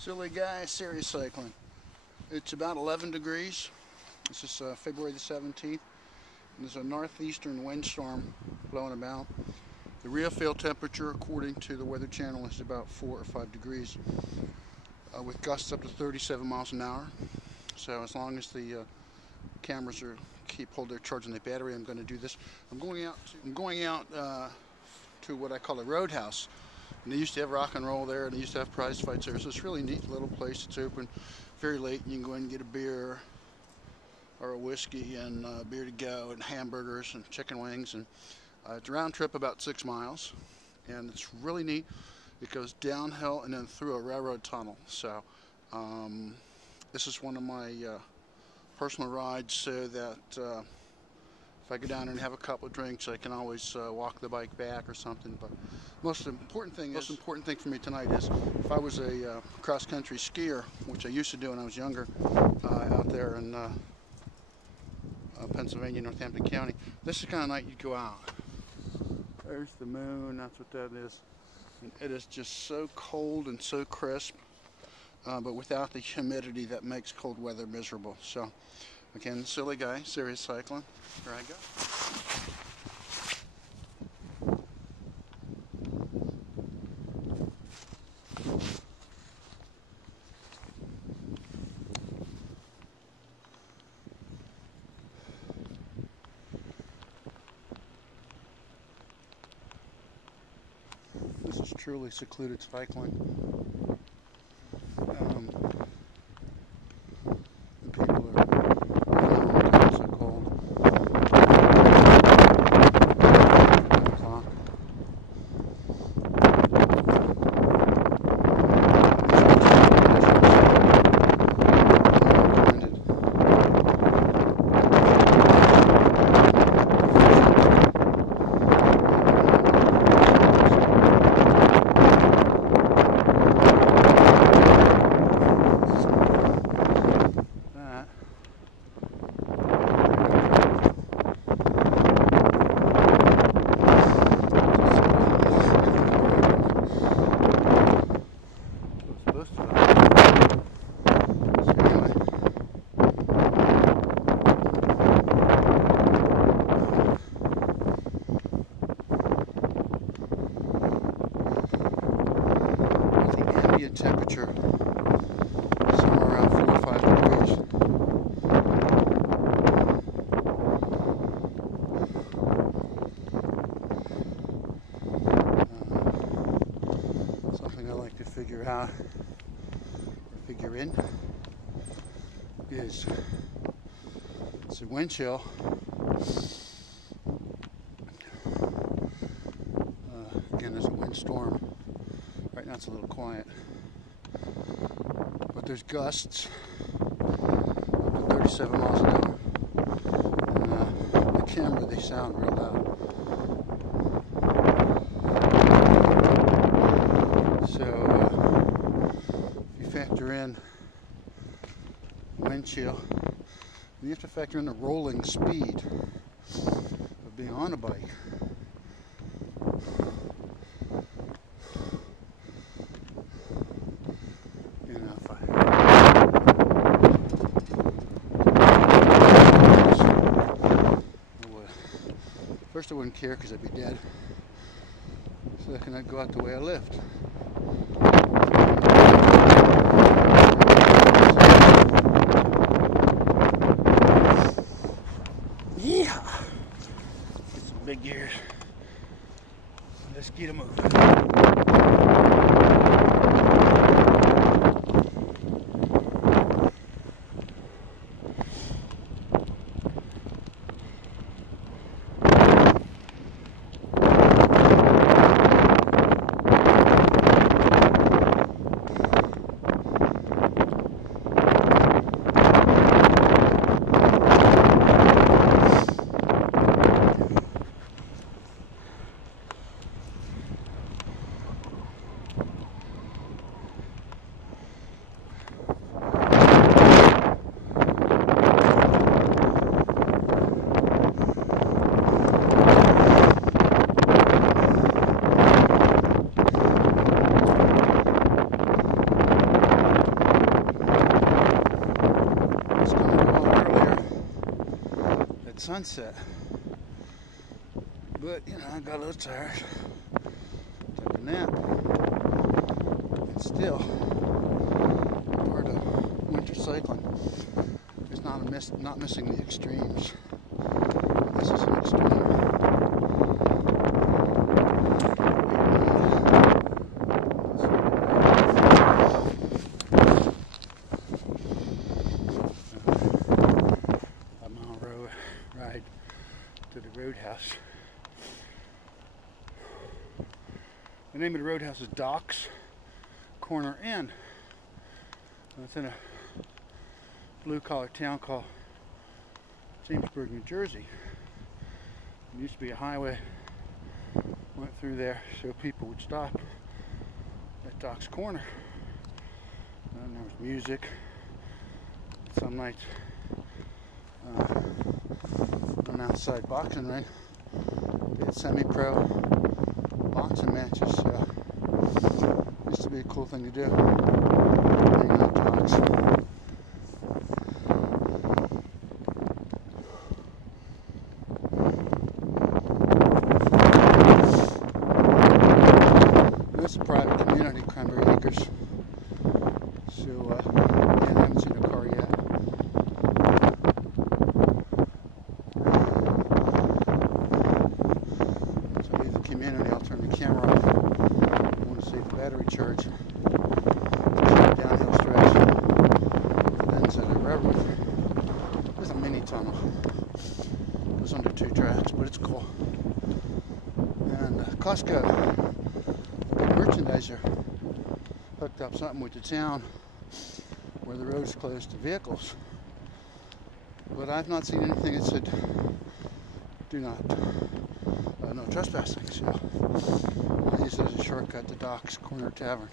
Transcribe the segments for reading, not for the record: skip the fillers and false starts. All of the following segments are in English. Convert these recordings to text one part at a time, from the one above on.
Silly guy, serious cycling. It's about 11 degrees. This is February the 17th. And there's a northeastern windstorm blowing about. The real field temperature, according to the Weather Channel, is about 4 or 5 degrees, with gusts up to 37 miles an hour. So as long as the cameras hold their charge on the battery, I'm going to do this. I'm going out to what I call a roadhouse. And they used to have rock and roll there, and they used to have prize fights there. So it's a really neat little place. It's open very late, and you can go in and get a beer or a whiskey and beer to go, and hamburgers and chicken wings. And it's a round trip about 6 miles, and it's really neat. It goes downhill and then through a railroad tunnel. So this is one of my personal rides, so that if I go down and have a couple of drinks, I can always walk the bike back or something. But most important thing for me tonight is, if I was a cross-country skier, which I used to do when I was younger, out there in Pennsylvania, Northampton County, this is the kind of night you'd go out. There's the moon, that's what that is. And it is just so cold and so crisp, but without the humidity that makes cold weather miserable. So, again, silly guy, serious cycling. Here I go. This is truly secluded cycling. People are so cold. Temperature somewhere around 4 or 5 degrees. Something I like to figure out, or figure in, is the wind chill. Again, there's a windstorm. Right now it's a little quiet, but there's gusts up to 37 miles an hour, and the camera, they sound real loud. So if you factor in wind chill, you have to factor in the rolling speed of being on a bike. First I wouldn't care because I'd be dead. Second, I'd go out the way I lived. Yeah! Get some big gears. Let's get them moving. sunset. But, you know, I got a little tired. Took a nap. And still, part of winter cycling is not missing the extremes. This is an extreme. I'm on a road ride to the roadhouse. The name of the roadhouse is Docks Corner Inn. It's in a blue-collar town called Jamesburg, New Jersey. It used to be a highway, went through there so people would stop at Docks Corner. And there was music. Some nights, an outside boxing ring. Did semi-pro boxing matches. So used to be a cool thing to do. Hang out at Docks. It's a private community, Cranberry Acres. So, again, I haven't seen a car yet. So, leave the community. I'll turn the camera off. I want to see the battery charge. Downhill stretch. And then set a railroad. There's a mini tunnel. It goes under 2 tracks, but it's cool. And Costco, merchandiser, hooked up something with the town where the road is closed to vehicles, but I've not seen anything that said do not no trespassing, so I use it as a shortcut to Docks Corner Tavern.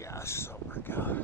Yes, oh my God.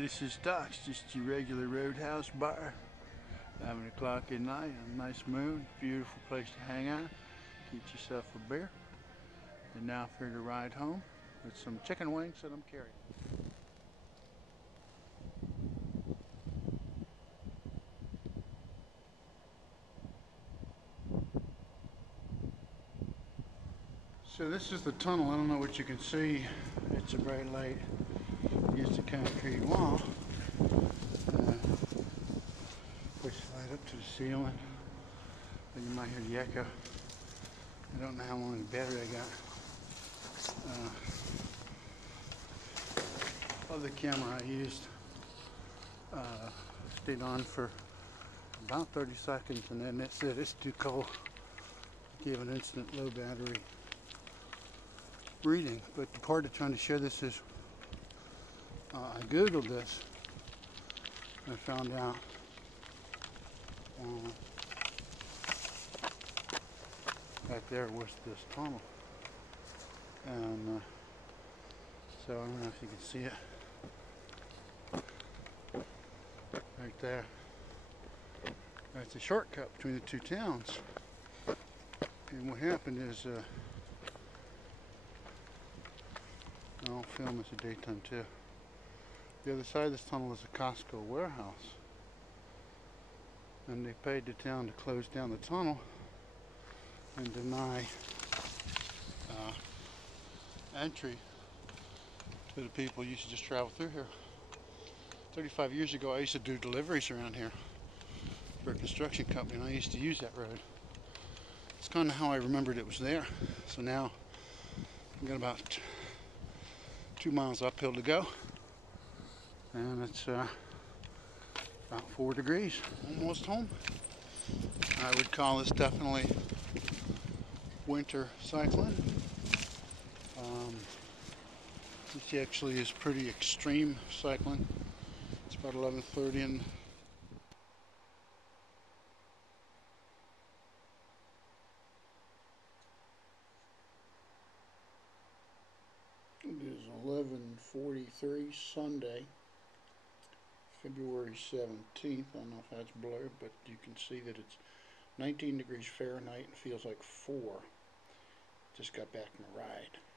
This is Docks, just your regular roadhouse bar. 11 o'clock at night, a nice moon, beautiful place to hang out. Get yourself a beer. And now for the ride home with some chicken wings that I'm carrying. So this is the tunnel. I don't know what you can see. It's a bright light against the concrete wall. Push the light up to the ceiling. And you might hear the echo. I don't know how long the battery I got. Other camera I used stayed on for about 30 seconds, and then that's it. It's too cold. Gave an instant low battery reading. But the part of trying to show this is I googled this and found out that there was this tunnel, and so I don't know if you can see it right there. That's a shortcut between the 2 towns, and what happened is I'll film this at daytime too. The other side of this tunnel is a Costco warehouse, and they paid the town to close down the tunnel and deny entry to the people who used to just travel through here. 35 years ago I used to do deliveries around here for a construction company, and I used to use that road. It's kind of how I remembered it was there. So now I've got about 2 miles uphill to go, and it's about 4 degrees, almost home. I would call this definitely winter cycling. This actually is pretty extreme cycling. It's about 11:30 and it is 11:43 Sunday, February 17th. I don't know if that's blurred, but you can see that it's 19 degrees Fahrenheit and feels like 4. Just got back from a ride.